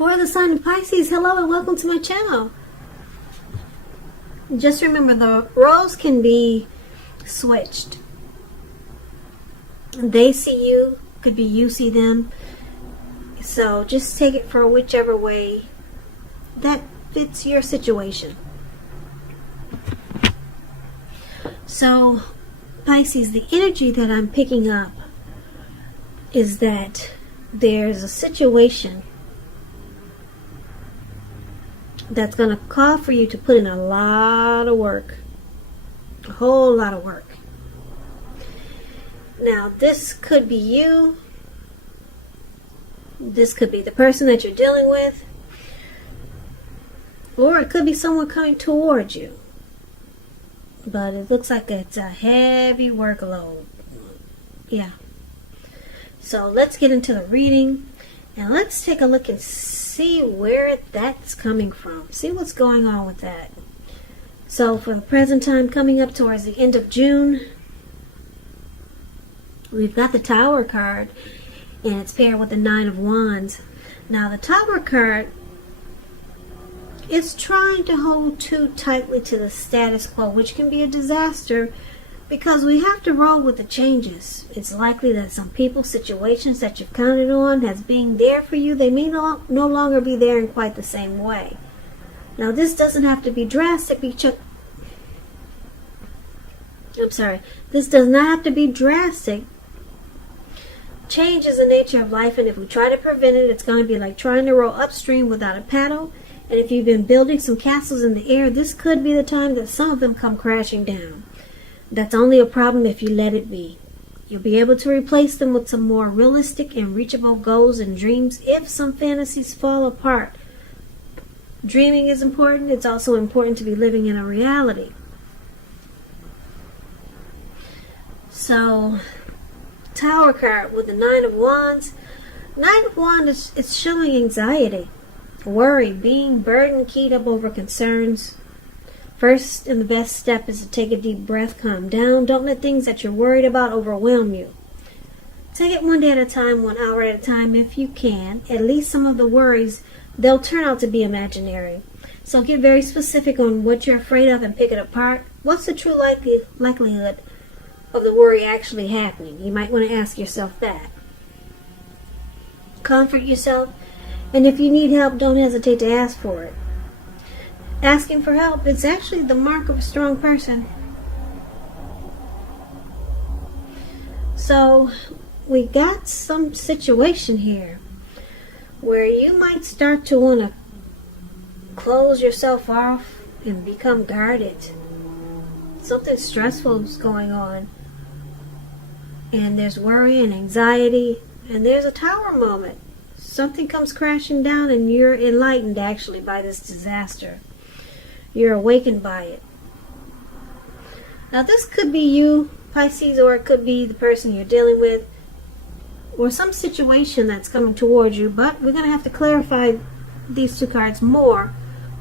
For the sign of Pisces, hello and welcome to my channel. Just remember, the roles can be switched. They see you, could be you see them. So just take it for whichever way that fits your situation. So Pisces, the energy that I'm picking up is that there's a situation that's going to call for you to put in a lot of work. A whole lot of work. Now, this could be you. This could be the person that you're dealing with. Or it could be someone coming towards you. But it looks like it's a heavy workload. Yeah. So let's get into the reading. And let's take a look and see where that's coming from. See what's going on with that. So for the present time, coming up towards the end of June, we've got the Tower card, and it's paired with the Nine of Wands. Now the Tower card is trying to hold too tightly to the status quo, which can be a disaster because we have to roll with the changes. It's likely that some people, situations that you've counted on as being there for you, they may no longer be there in quite the same way. Now this doesn't have to be drastic. This does not have to be drastic. Change is the nature of life, and if we try to prevent it, it's going to be like trying to row upstream without a paddle. And if you've been building some castles in the air, this could be the time that some of them come crashing down. That's only a problem if you let it be. You'll be able to replace them with some more realistic and reachable goals and dreams if some fantasies fall apart. Dreaming is important. It's also important to be living in a reality. So, Tower card with the Nine of Wands. Nine of Wands is showing anxiety, worry, being burdened, keyed up over concerns. First and the best step is to take a deep breath, calm down. Don't let things that you're worried about overwhelm you. Take it one day at a time, 1 hour at a time if you can. At least some of the worries, they'll turn out to be imaginary. So get very specific on what you're afraid of and pick it apart. What's the true likelihood of the worry actually happening? You might want to ask yourself that. Comfort yourself, and if you need help, don't hesitate to ask for it. Asking for help is actually the mark of a strong person. So we got some situation here where you might start to want to close yourself off and become guarded. Something stressful is going on, and there's worry and anxiety, and there's a Tower moment. Something comes crashing down and you're enlightened actually by this disaster. You're awakened by it. Now this could be you, Pisces, or it could be the person you're dealing with, or some situation that's coming towards you, but we're going to have to clarify these two cards more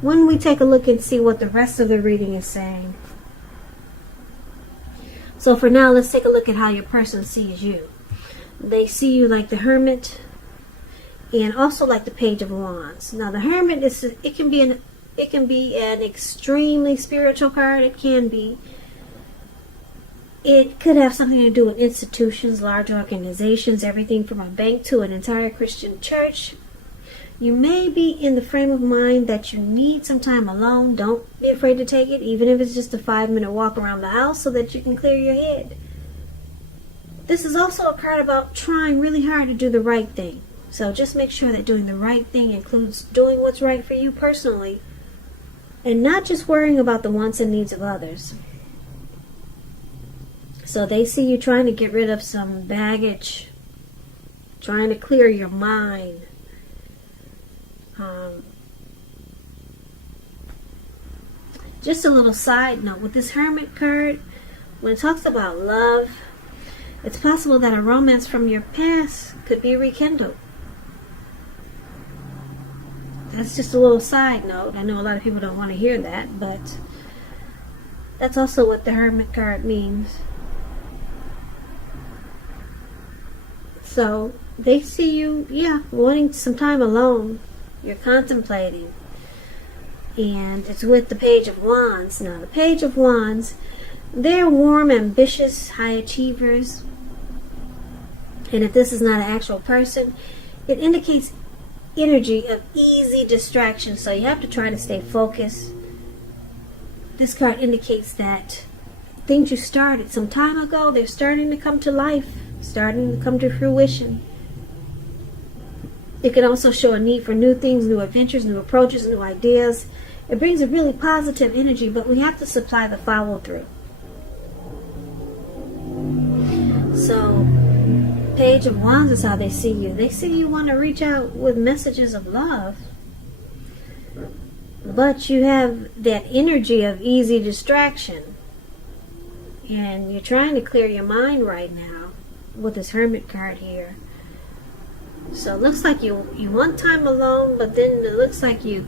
when we take a look and see what the rest of the reading is saying. So for now, let's take a look at how your person sees you. They see you like the Hermit, and also like the Page of Wands. Now the Hermit it can be an extremely spiritual card. It could have something to do with institutions, large organizations, everything from a bank to an entire Christian church. You may be in the frame of mind that you need some time alone. Don't be afraid to take it, even if it's just a 5-minute walk around the house so that you can clear your head. This is also a card about trying really hard to do the right thing. So just make sure that doing the right thing includes doing what's right for you personally, and not just worrying about the wants and needs of others. So they see you trying to get rid of some baggage, trying to clear your mind. Just a little side note, with this Hermit card, when it talks about love, it's possible that a romance from your past could be rekindled. That's just a little side note. I know a lot of people don't want to hear that, but that's also what the Hermit card means. So they see you, wanting some time alone. You're contemplating. And it's with the Page of Wands. Now, the Page of Wands, they're warm, ambitious, high achievers. And if this is not an actual person, it indicates energy of easy distraction. So you have to try to stay focused. This card indicates that things you started some time ago, they're starting to come to life, starting to come to fruition. It can also show a need for new things, new adventures, new approaches, new ideas. It brings a really positive energy, but we have to supply the follow-through. So, Page of Wands is how they see you. They see you want to reach out with messages of love, but you have that energy of easy distraction. And you're trying to clear your mind right now with this Hermit card here. So it looks like you want time alone, but then it looks like you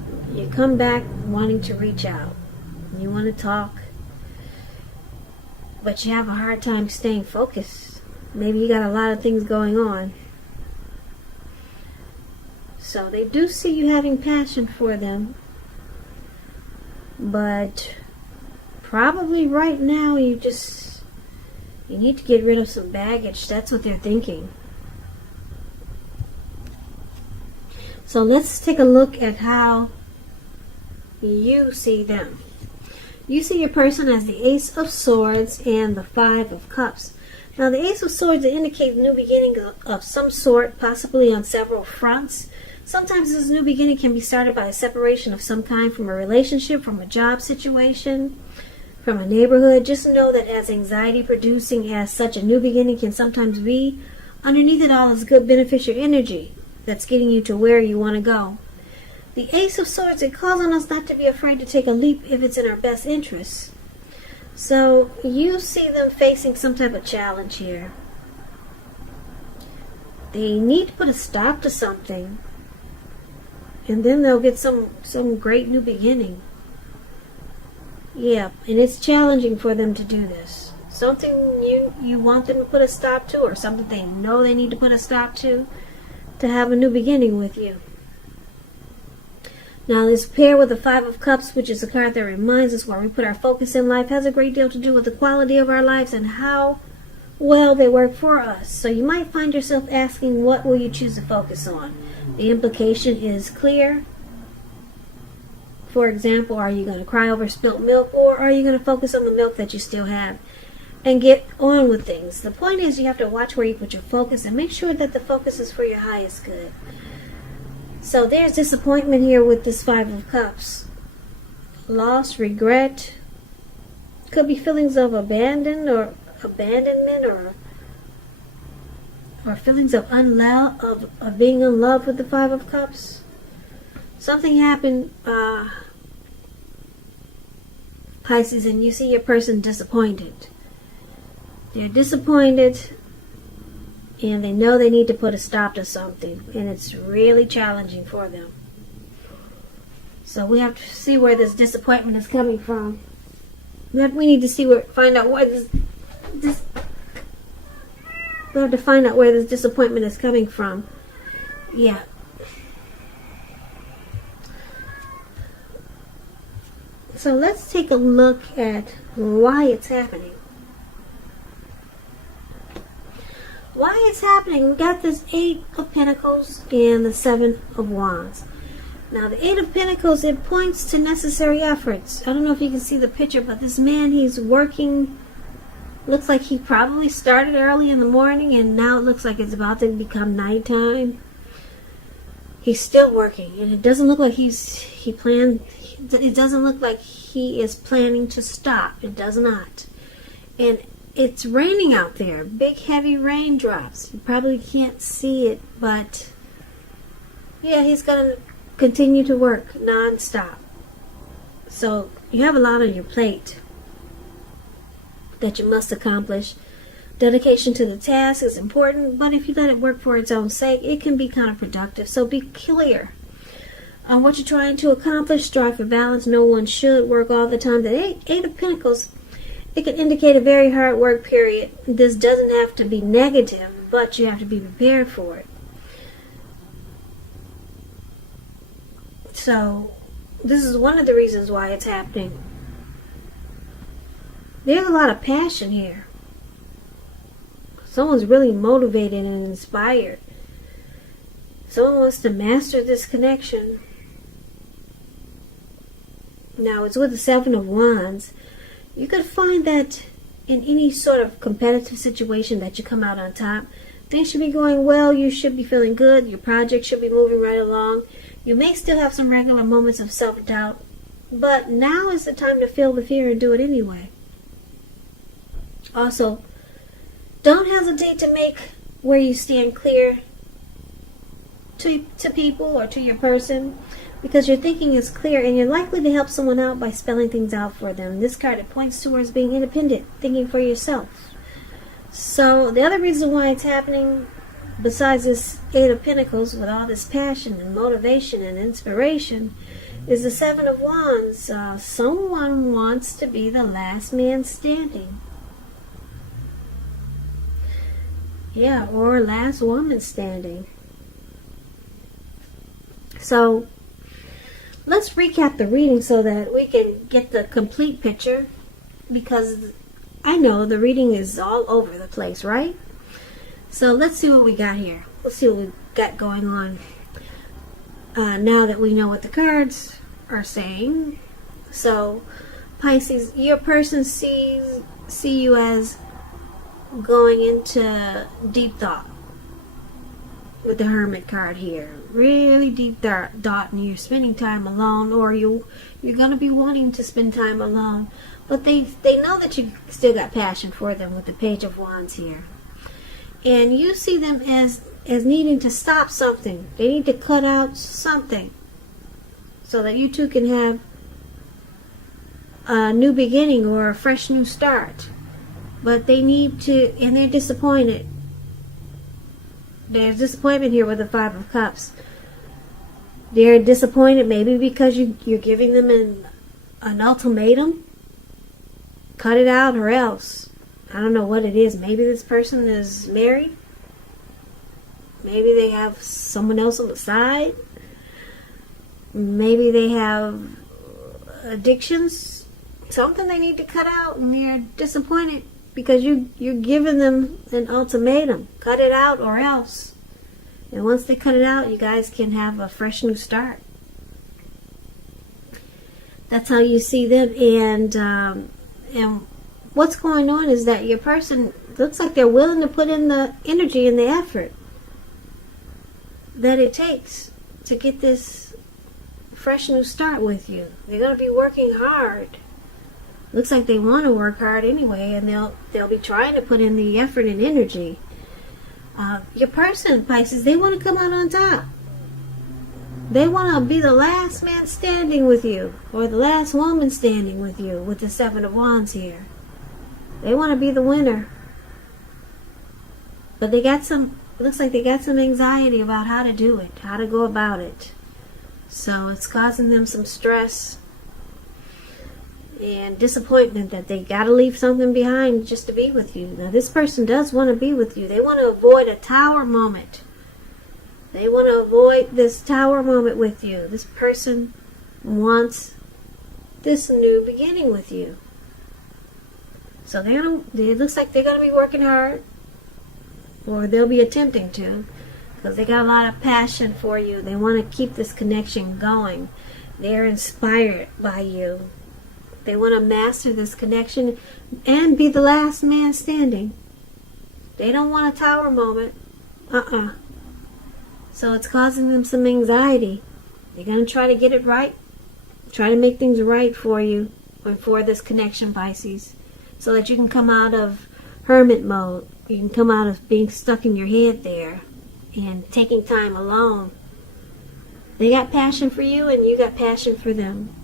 come back wanting to reach out. You want to talk, but you have a hard time staying focused. Maybe you got a lot of things going on. So they do see you having passion for them, but probably right now you need to get rid of some baggage. That's what they're thinking. So let's take a look at how you see them. You see your person as the Ace of Swords and the Five of Cups. Now the Ace of Swords indicates a new beginning of some sort, possibly on several fronts. Sometimes this new beginning can be started by a separation of some kind from a relationship, from a job situation, from a neighborhood. Just know that as anxiety producing as such a new beginning can sometimes be, underneath it all is good beneficial energy that's getting you to where you want to go. The Ace of Swords, it calls on us not to be afraid to take a leap if it's in our best interests. So you see them facing some type of challenge here. They need to put a stop to something, and then they'll get some great new beginning. Yeah, and it's challenging for them to do this. Something you want them to put a stop to, or something they know they need to put a stop to have a new beginning with you. Now this pair with the Five of Cups, which is a card that reminds us where we put our focus in life, has a great deal to do with the quality of our lives and how well they work for us. So you might find yourself asking, what will you choose to focus on? The implication is clear. For example, are you going to cry over spilt milk, or are you going to focus on the milk that you still have and get on with things? The point is you have to watch where you put your focus and make sure that the focus is for your highest good. So there's disappointment here with this Five of Cups. Loss, regret. Could be feelings of abandonment or feelings of of being in love with the Five of Cups. Something happened, Pisces, and you see your person disappointed. They're disappointed, and they know they need to put a stop to something, and it's really challenging for them. So we have to see where this disappointment is coming from. We need to find out where this disappointment is coming from. Yeah. So let's take a look at why it's happening. Why it's happening? We got this Eight of Pentacles and the Seven of Wands. Now the Eight of Pentacles, it points to necessary efforts. I don't know if you can see the picture, but this man, he's working. Looks like he probably started early in the morning, and now it looks like it's about to become nighttime. He's still working, and it doesn't look like it doesn't look like he is planning to stop. It does not. And it's raining out there. Big heavy raindrops. You probably can't see it, but yeah, he's going to continue to work non-stop. So you have a lot on your plate that you must accomplish. Dedication to the task is important, but if you let it work for its own sake, it can be counterproductive. So be clear on what you're trying to accomplish. Strive for balance. No one should work all the time. The Eight of Pentacles, it can indicate a very hard work period. This doesn't have to be negative, but you have to be prepared for it. So this is one of the reasons why it's happening. There's a lot of passion here. Someone's really motivated and inspired. Someone wants to master this connection. Now, it's with the Seven of Wands. You could find that in any sort of competitive situation that you come out on top. Things should be going well. You should be feeling good. Your project should be moving right along. You may still have some regular moments of self-doubt, but now is the time to feel the fear and do it anyway. Also, don't hesitate to make where you stand clear to people or to your person, because your thinking is clear and you're likely to help someone out by spelling things out for them. This card, it points towards being independent, thinking for yourself. So the other reason why it's happening, besides this Eight of Pentacles with all this passion and motivation and inspiration, is the Seven of Wands. Someone wants to be the last man standing. Yeah, or last woman standing. So let's recap the reading so that we can get the complete picture, because I know the reading is all over the place, right? So let's see what we got here. Let's see what we got going on. Now that we know what the cards are saying. So Pisces, your person see you as going into deep thought with the Hermit card here. Really deep thought, and you're spending time alone, or you're going to be wanting to spend time alone. But they know that you still got passion for them with the Page of Wands here. And you see them as needing to stop something. They need to cut out something so that you two can have a new beginning or a fresh new start. But they need to, and they're disappointed. There's disappointment here with the Five of Cups. They're disappointed maybe because you're giving them an ultimatum. Cut it out or else. I don't know what it is. Maybe this person is married. Maybe they have someone else on the side. Maybe they have addictions. Something they need to cut out, and they're disappointed because you're giving them an ultimatum. Cut it out or else. And once they cut it out, you guys can have a fresh new start. That's how you see them. And what's going on is that your person looks like they're willing to put in the energy and the effort that it takes to get this fresh new start with you. They're going to be working hard. Looks like they want to work hard anyway, and they'll be trying to put in the effort and energy. Your person, Pisces, they want to come out on top. They want to be the last man standing with you, or the last woman standing with you, with the Seven of Wands here. They want to be the winner. But they got some, looks like they got some anxiety about how to do it, how to go about it. So it's causing them some stress and disappointment that they got to leave something behind just to be with you. Now this person does want to be with you. They want to avoid a tower moment. They want to avoid this tower moment with you. This person wants this new beginning with you. So it looks like they're going to be working hard, or they'll be attempting to, because they got a lot of passion for you. They want to keep this connection going. They're inspired by you. They want to master this connection and be the last man standing. They don't want a tower moment. So it's causing them some anxiety. They're going to try to get it right. Try to make things right for you and for this connection, Pisces, so that you can come out of hermit mode. You can come out of being stuck in your head there and taking time alone. They got passion for you and you got passion for them.